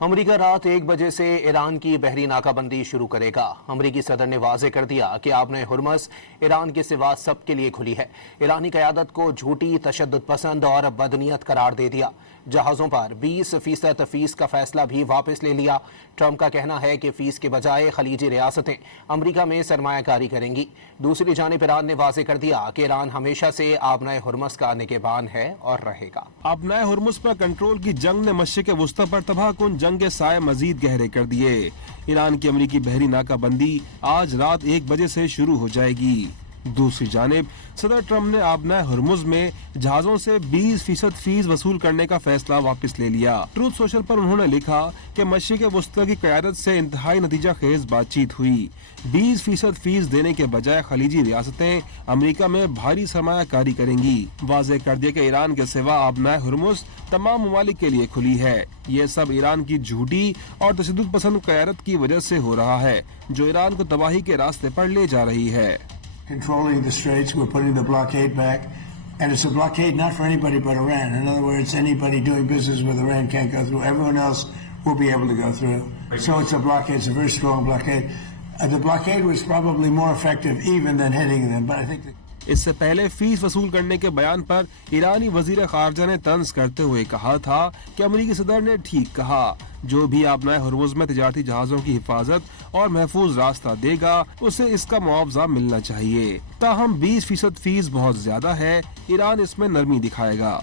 امریکہ رات 1 بجے سے ایران کی بحری ناکہ بندی شروع کرے گا۔ امریکی صدر نے واضح کر دیا کہ آبنۂ ہرمز ایران کے سوا سب کے لیے کھلی ہے۔ ایرانی قیادت کو جھوٹی، تشدد پسند اور بدنیت قرار دے دیا۔ جہازوں پر 20% فیس کا فیصلہ بھی واپس لے لیا۔ ٹرمپ کا کہنا ہے کہ فیس کے بجائے خلیجی ریاستیں امریکہ میں سرمایہ کاری کریں گی۔ دوسری جانب ایران نے واضح کر دیا کہ ایران ہمیشہ سے آبنۂ ہرمز کا نگہبان ہے اور رہے گا۔ آبنۂ ہرمز پر کنٹرول کی جنگ نے مشرق وسطی پر تباہ کن جنگ کے سائے مزید گہرے کر دیے۔ ایران کی امریکی بحری ناکہ بندی آج رات 1 بجے سے شروع ہو جائے گی۔ دوسری جانب صدر ٹرمپ نے آبنۂ ہرمز میں جہازوں سے 20% فیس وصول کرنے کا فیصلہ واپس لے لیا۔ ٹروتھ سوشل پر انہوں نے لکھا کہ مشرق وسطی کی قیادت سے انتہائی نتیجہ خیز بات چیت ہوئی۔ 20% فیس دینے کے بجائے خلیجی ریاستیں امریکہ میں بھاری سرمایہ کاری کریں گی۔ واضح کر دیا کہ ایران کے سوا آبنۂ ہرمز تمام ممالک کے لیے کھلی ہے۔ یہ سب ایران کی جھوٹی اور تشدد پسند قیادت کی وجہ سے ہو رہا ہے، جو ایران کو تباہی کے راستے پر لے جا رہی ہے۔ Controlling the straits, we're putting the blockade back, and it's a blockade not for anybody but Iran. In other words, anybody doing business with Iran can't go through. Everyone else will be able to go through. So it's a blockade. It's a very strong blockade. The blockade was probably more effective even than hitting them, but I think اس سے پہلے face وصول کرنے کے بیان پر ایرانی وزیر خارجہ نے طنز کرتے ہوئے کہا تھا کہ امریکی صدر نے ٹھیک کہا، جو بھی آبنۂ ہرمز میں تجارتی جہازوں کی حفاظت اور محفوظ راستہ دے گا اسے اس کا معاوضہ ملنا چاہیے۔ تاہم 20% فیس بہت زیادہ ہے، ایران اس میں نرمی دکھائے گا۔